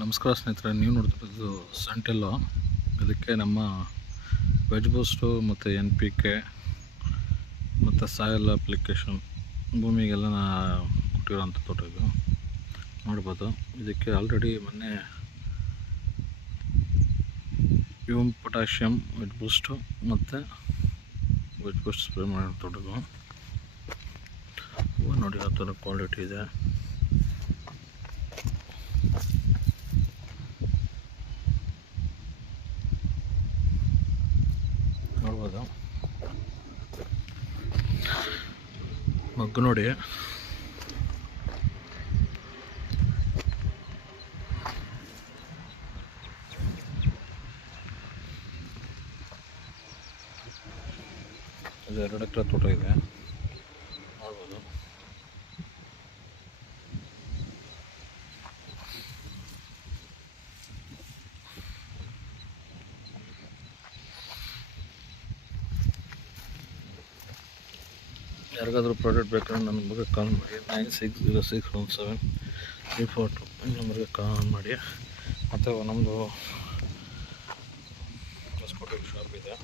ನಮಸ್ಕಾರ ಸ್ನೇಹಿತರೆ, ನೀವು ನೋಡ್ತಿರೋದು ಸಂಟೆಲ್ಲೋ. ಇದಕ್ಕೆ ನಮ್ಮ ವೆಜ್ ಬೂಸ್ಟು ಮತ್ತು NPK ಮತ್ತು ಸಾಯಿಲ್ ಅಪ್ಲಿಕೇಶನ್ ಭೂಮಿಗೆಲ್ಲ ಕೊಟ್ಟಿರೋಂಥ ತೋಟ ಇದು ನೋಡ್ಬೋದು. ಇದಕ್ಕೆ ಆಲ್ರೆಡಿ ಮೊನ್ನೆ ಪೊಟ್ಯಾಷಿಯಮ್ ವೆಜ್ ಬೂಸ್ಟು ಮತ್ತು ವೆಜ್ ಬೂಸ್ಟ್ ಸ್ಪ್ರೇ ಮಾಡೋ ತೋಟದು ಹೂವು ನೋಡಿ ಆ ಥರ ಕ್ವಾಲಿಟಿ ಇದೆ. ನೋಡ್ಬೋದು, ಮಗ್ಗು ನೋಡಿ ಇದು 2 ಎಕರೆ ತೋಟ ಇದೆ ನೋಡ್ಬೋದು. ಯಾರಿಗಾದ್ರೂ ಪ್ರಾಡಕ್ಟ್ ಬೇಕಾದ್ರೆ ನನ್ನ ನಂಬರ್ಗೆ ಕಾಲ್ ಮಾಡಿ 96061734 ಈ ನಂಬರ್ಗೆ ಕಾಲ್ ಮಾಡಿ. ಮತ್ತು ನಮ್ಮದು ಹೊಸಕೋಟೆ ಶಾಪ್ ಇದೆ.